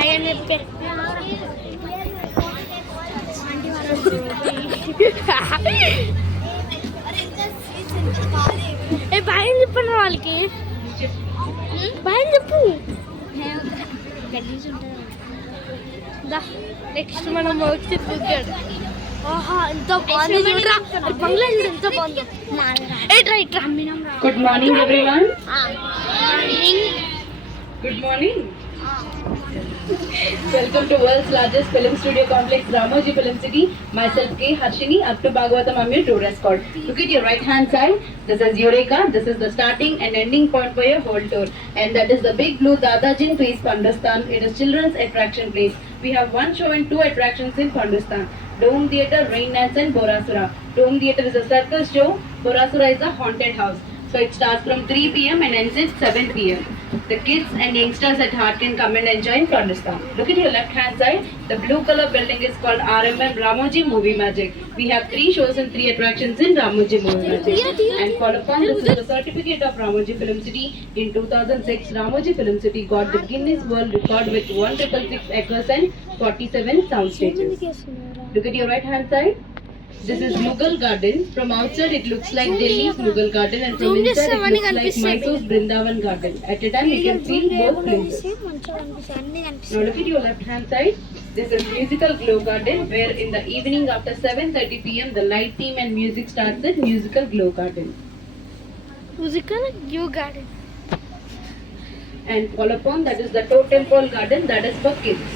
ఏ bye చెప్పండి వాళ్ళకి bye చెప్పు నెక్స్ట్ మనం వర్క్ చెప్పాడు ఆహా ఎంత బాగుంది చూడరా బంగ్లా చూడు ఎంత బాగుందో ఇట్రా ఇట్రా Good morning, everyone. Good morning. Welcome to world's largest film studio complex, Ramoji Film City. Myself K. Harshini, up to Bhagavatam, I'm your tour escort. Look at your right hand side. This is Eureka. This is the starting and ending point for your whole tour. And that is the big blue Dadajin Place, Pandustan. It is children's attraction place. We have one show and two attractions in Pandustan. Dome Theatre, Rain Dance and Borasura. Dome Theatre is a circus show. Borasura is a haunted house. So it starts from 3 p.m. and ends at 7 p.m. The kids and youngsters at heart can come and enjoy in Pandustan. Look at your left hand side. The blue color building is called RMM Ramoji Movie Magic. We have 3 shows and 3 attractions in Ramoji Movie Magic. And for the fun, this is the certificate of Ramoji Film City. In 2006, Ramoji Film City got the Guinness World Record with 1666 acres and 47 sound stages. Look at your right hand side. This is Mughal Garden. From outside it looks like Delhi's Mughal Garden and from inside it looks like Mysore's Brindavan Garden. At a time you can see both places. Now look at your left hand side. This is Musical Glow Garden where in the evening after 7:30 p.m. the light theme and music starts at Musical Glow Garden. Musical Glow Garden. And follow upon that is the Totem Pole Garden that is for kids.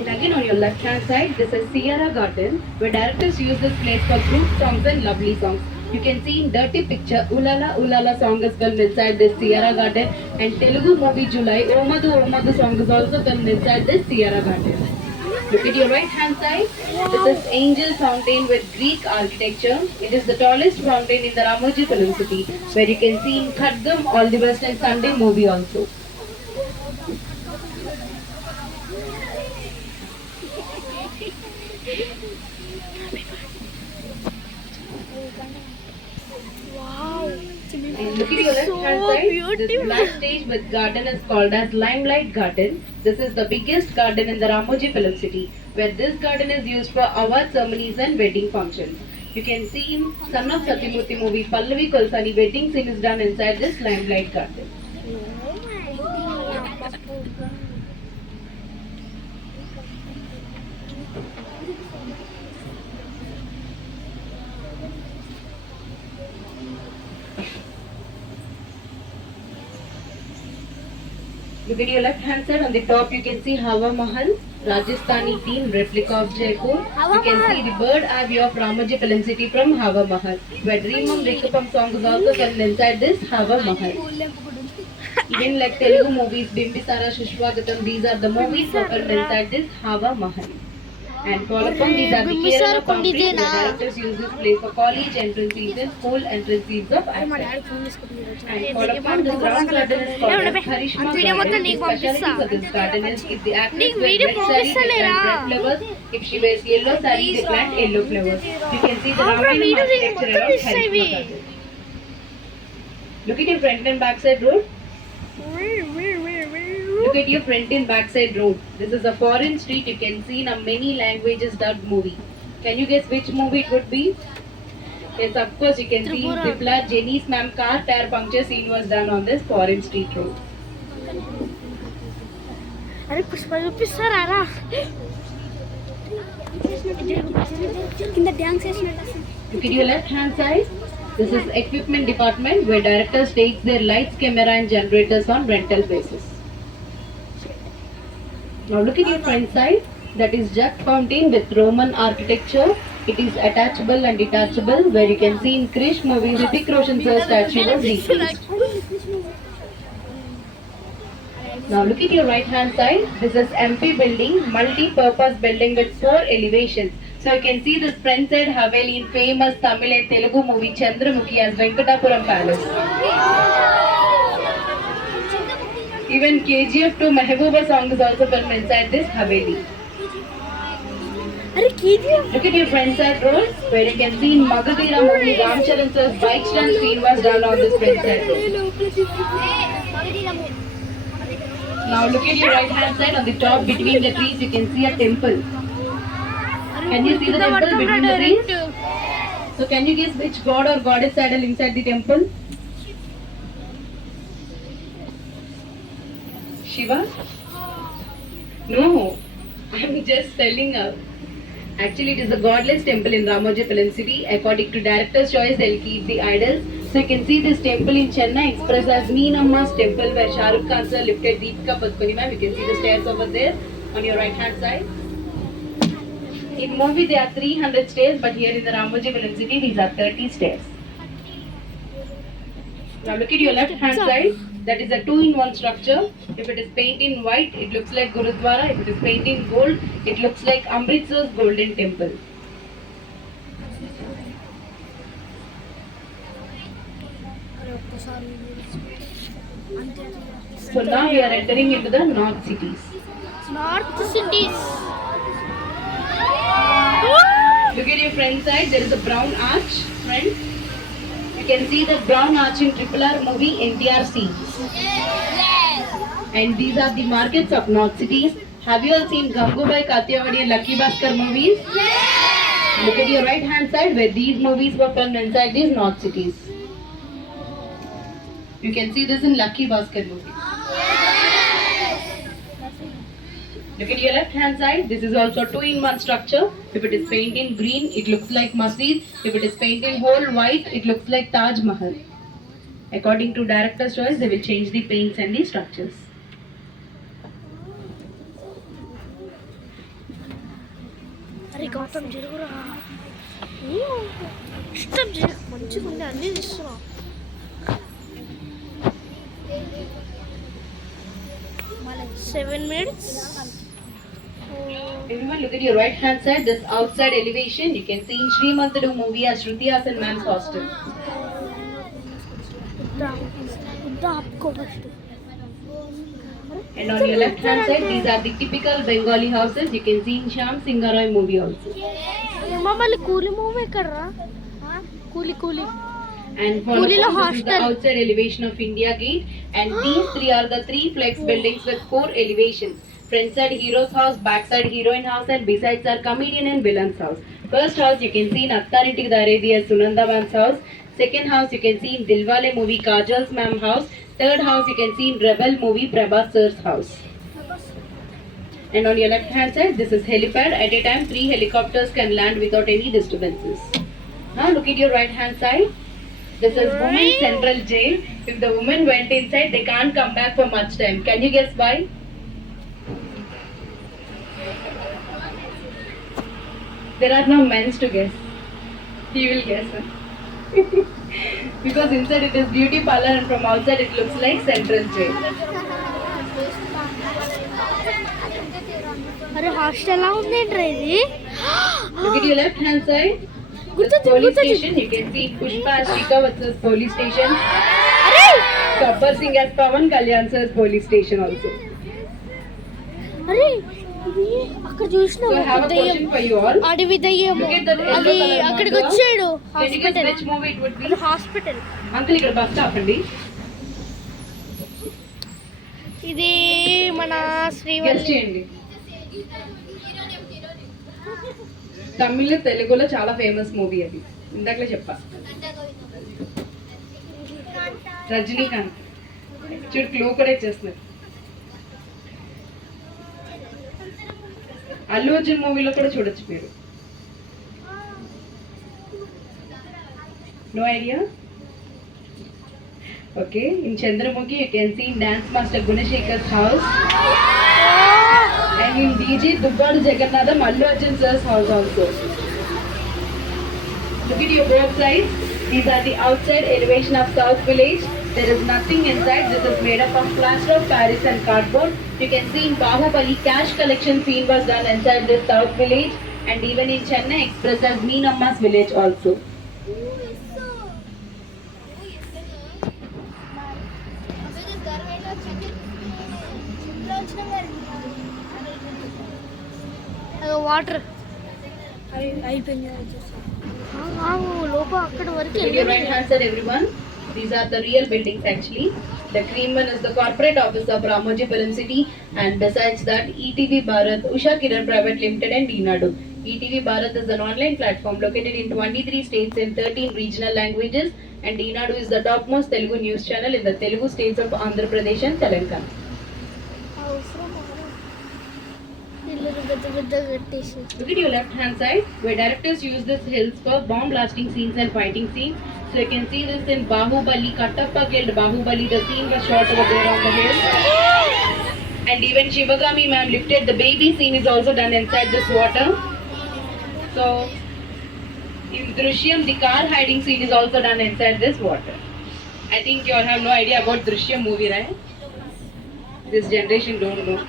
And again on your left hand side, this is Sierra Garden, where directors use this place for group songs and lovely songs. You can see in Dirty Picture, Ulala Ulala song is filmed inside this Sierra Garden, and Telugu movie July, Omadu Omadu song is also filmed inside this Sierra Garden. Look at your right hand side. This is Angel Fountain with Greek architecture. It is the tallest fountain in the Ramoji Film City, where you can see in Khadgam, All the Best and Sunday movie also. Wow. And look at your left hand side. This black stage with garden is called as Limelight Garden. This is the biggest garden in the Ramoji Film City, where this garden is used for award ceremonies and wedding functions. You can see in Son of Satyamurthy movie, Pallavi Kolsani wedding scene is done inside this Limelight Garden. Look at your left hand side. On the top you can see Hawa Mahal, Rajasthani theme replica of Jaipur. You can see the bird eye view of Ramoji Film City from Hawa Mahal, where Dreamam Rekapam song is also filmed inside this Hawa Mahal. Even like Telugu movies, Bimbisara, Shishwagatam, these are the movies filmed inside this Hawa Mahal. And follow upon these are the Kerala concrete where directors use this place for college entrance season, school entrance season of actors. And follow upon this round garden is called as Karishma Garden. The specialty for this garden is if the actress wears red saree, they plant red flowers. If she wears yellow saree, they plant yellow flowers. You can see the Ramayana architecture around Karishma Garden. Look at your front and back side road. Look at your front and back side road. This is a foreign street you can see in a many languages dubbed movie. Can you guess which movie it would be? Yes, of course you can see Tripla Jenny's ma'am car tire puncture scene was done on this foreign street road. అరే పుష్ప చూపిస్తారా కింద dance చేసినట్టు Look at your left hand side. This is equipment department where directors take their lights, camera and generators on rental basis. Now look at your front side. That is jug fountain with Roman architecture. It is attachable and detachable, where you can see in Krish movie Hrithik Roshan sir statue was replaced. Now look at your right hand side. This is MP building, multi-purpose building with 4 elevations. So you can see this front side Haveli in famous Tamil and Telugu movie Chandramukhi as Venkatapuram Palace. Even KGF 2 Mehbooba song is also filmed inside this Haveli. अरे KGF. Look at your front side roll, where you can see in Magadira movie, Ram Charan sir's bike stunt scene was done on this front side roll. Now look at your right hand side, on the top between the trees you can see a temple. Can you see the temple between the trees? So can you guess which god or goddess saddle inside the temple? Shiva? No, I'm just telling her. Actually, it is a godless temple in Ramoji Film City. According to director's choice, they'll keep the idols. So you can see this temple in Chennai expressed as Meenamma's temple, where Shah Rukh Khan sir lifted Deepika Padukone ma'am. You can see the stairs over there on your right hand side. In movie there are 300 stairs, but here in the Ramoji Film City these are 30 stairs. Now look at your left hand side. That is a 2-in-1 structure. If it is painted in white, it looks like Gurudwara. If it is painted in gold, it looks like Amritsar's Golden Temple. So now we are entering into the north cities. North cities. Look at your front side. There is a brown arch, friend. You can see the brown arch in RRR movie NTR scenes. And these are the markets of north cities. Have you all seen Gangubai, Kathiawadi and Lucky Bhaskar movies? Look at your right hand side where these movies were filmed inside these north cities. You can see this in Lucky Bhaskar movie. Look at your left hand side. This is also 2-in-1 structure. If it is painted in green, it looks like Masjid. If it is painted in whole white, it looks like Taj Mahal. According to director's choice, they will change the paints and the structures. అరే గౌతమ్ జరుగురా ఇష్టం జరగ మంచిగా ఉంది అన్నీ ఇస్తున్నా 7 minutes. Everyone look at your right hand side. This outside elevation you can see in Srimanthadu movie as Shruti Hassan ma'am's hostel. And on your left hand side, these are the typical Bengali houses you can see in Shyam Singaroy movie also. మమ్మల్ని కూలి movie కర్రా కూలి కూలి And for Kulila this is the hostel. outside elevation of India Gate. And these three are the 3 flex buildings with 4 elevations. Front side hero's house, back side heroine house, and besides are comedian and villain's house. First house you can see in Attarinti Daredi as Sunanda ma'am's house. Second house you can see in Dilwale movie Kajal's ma'am house. Third house you can see in Rebel movie Prabhas sir's house. And on your left hand side, this is helipad. At a time 3 helicopters can land without any disturbances. Now look at your right hand side. This is Women's Central Jail. If the women went inside, they can't come back for much time. Can you guess why? There are no men to guess. He will guess. Huh? Because inside it is beauty parlor and from outside it looks like Central Jail. అరే hostel ఎలా ఉంది ఏంట్రా ఇది Look at your left hand side. This police station, you can see Pushpa as Shika Vatsa's police station. అరే Gabbar Singh as Pawan Kalyan sir's police station also. అరే ఇది అక్కడ చూసినా So I have a question for you all. అడవి దయ్యం Look at that yellow అది color అక్కడికి marker. వచ్చాడు Can you guess hospital which movie it would be? అది హాస్పిటల్ Uncle, ఇక్కడ బస్ స్టాప్ అండి. ఇది మన Guess శ్రీవల్లి చేయండి. తమిళ తెలుగులో చాలా ఫేమస్ మూవీ అది. ఇందాకలే చెప్పా. రజనీకాంత్. చూడు క్లూ కూడా ఇచ్చేస్తున్నారు. అల్లు అర్జున్ మూవీలో కూడా చూడొచ్చు మీరు. No idea? Okay, in Chandramukhi you can see Dance Master Gunashekhar's house. And in DJ Dubbadu Jagannatham Allu Arjun sir's house also. Look at your both sides. These are the outside elevation of South Village. There is nothing inside. This is made up of plaster of Paris and cardboard. You can see in Bahubali cash collection scene was done inside this South Village. And even in Chennai expressed as Meenamma's village also. Water లోపల అక్కడ వరకు Look at your right hand side, everyone. These are the real buildings actually. The green one is the corporate office of Ramoji Film City, and besides that, ETV Bharat, Usha Kiran Private Limited, and Deenadu. ETV Bharat is an online platform located in 23 states and 13 regional languages, and Deenadu is the topmost Telugu news channel in the Telugu states of Andhra Pradesh and Telangana. Look at your left hand side, where directors use these hills for bomb blasting scenes and fighting scenes. So you can see this in Bahubali, Kattappa killed Bahubali, the scene was shot over there on the hill. And even Shivagami ma'am lifted the baby scene is also done inside this water. So in Drishyam, the car hiding scene is also done inside this water. I think you all have no idea about Drishyam movie, right? This generation don't know.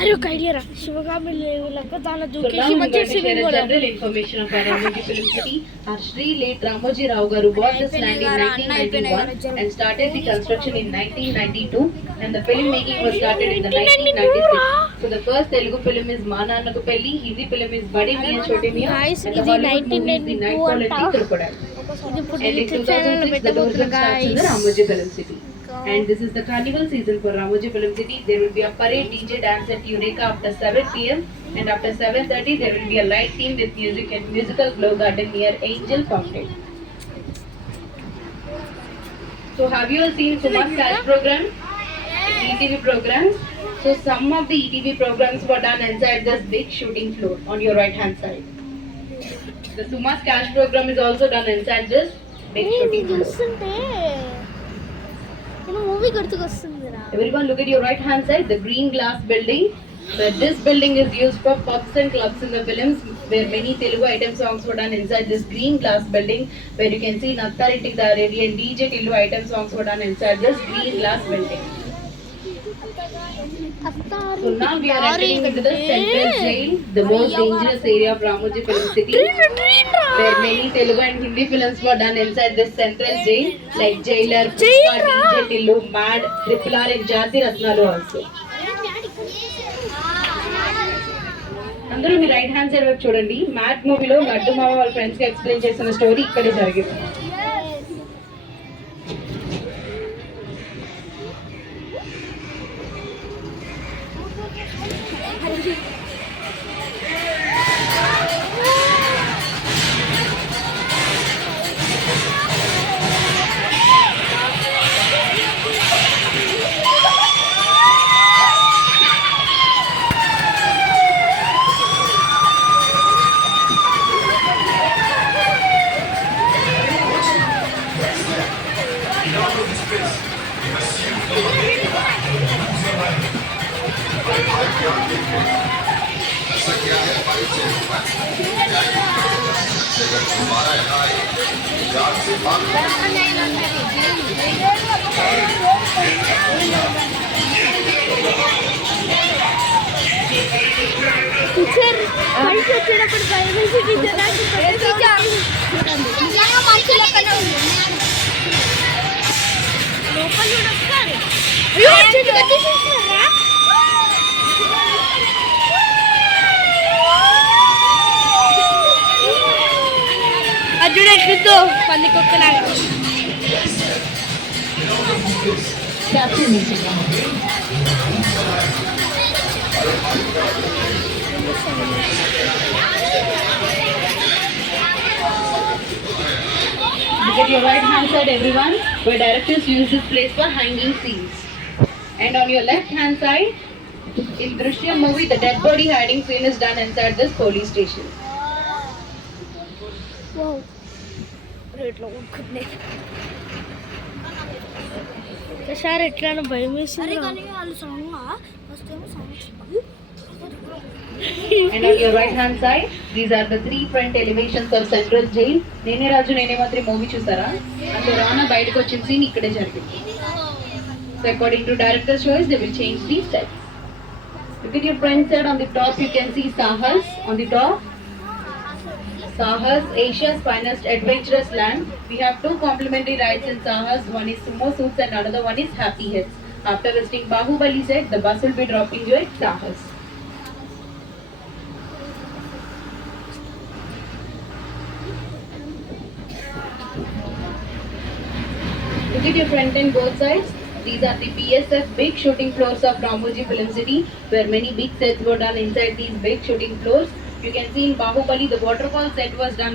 अरे ఒక idea రా శివగామి లేవులకు తాను So దూకేసి now I'm వచ్చే going to share swimming a కూడా general information of our Ramoji Film City. Our Sri late Ramoji Rao Garu bought this land in 1991 and started the construction in 1992, and the film making was started in the 1996. So the first Telugu film is Ma Nannaku Pelli, Hindi film is Badi Miyan Chote Miyan, Guys, and the ఇది Hollywood movie is The 1992 Nightfall and అంట. the Crocodile. ఇది ఇప్పుడు And in YouTube channel 2006, the పెట్టబోతున్నా tourism starts in the guys. Ramoji Film City. And this is the carnival season for Ramoji Film City. There will be a parade DJ dance at Eureka after 7 p.m. and after 7:30 there will be a light theme with music and musical glow garden near Angel Fountain. So have you all seen Suma's Cash program? ETV programs. So some of the ETV programs were done inside this big shooting floor on your right hand side. The Suma's Cash program is also done inside this big shooting floor. చూస్తుంటే నేను movie గుర్తుకొస్తుందిరా. Everyone look at your right hand side, the green glass building. Where this building is used for pubs and clubs in the films, where many Telugu item songs were done inside this green glass building, where you can see Nattarintik Darevi and DJ Tillu item songs were done inside this green glass building. So now we are entering into the central jail, the most dangerous area of Ramoji Film City, where many Telugu and Hindi films were done inside this central jail, like Jailer, Pushpa, DJ Tillu, Mad, Triple R and Jati Ratnalu also. అందరూ మీ right hand side వైపు చూడండి. Mat మూవీలో లడ్డు మామ వాళ్ళ friends కి explain చేసిన story ఇక్కడే జరిగింది. టీచర్ బయట వచ్చేటప్పుడు భయం వేసి టీచర్ లోపల కూడా ఒకసారి అయ్యో చేతి కట్టేసేసినారా అర్జున్ ఎట్లుందో పంది కుక్కలాగా Look at your right hand side, everyone, where directors use this place for hanging scenes. And on your left hand side, in Drishyam movie, the dead body hiding scene is done inside this police station. Wow రేట్లో ఉడుకునే ఒకసారి ఎట్లా భయం వేసింది And on your right hand side, these are the three front elevations of Central Jail. Nene Raju Nene Matri movie chusara. And Rana బయటకు వచ్చిన scene ఇక్కడే జరిగింది. So according to director's choice, they will change these sets. Look at your front side. On the top, you can see Sahas on the top. Sahas, Asia's finest adventurous land. We have two complimentary rides in Sahas. One is Sumo Suits and another one is Happy Hits. After visiting Bahubali set, the bus will be dropping you at Sahas. Look at your front and both sides. These are the BSF big shooting floors of Ramoji Film City, where many big sets were done inside these big shooting floors. You can see in Bahubali, the waterfall set was done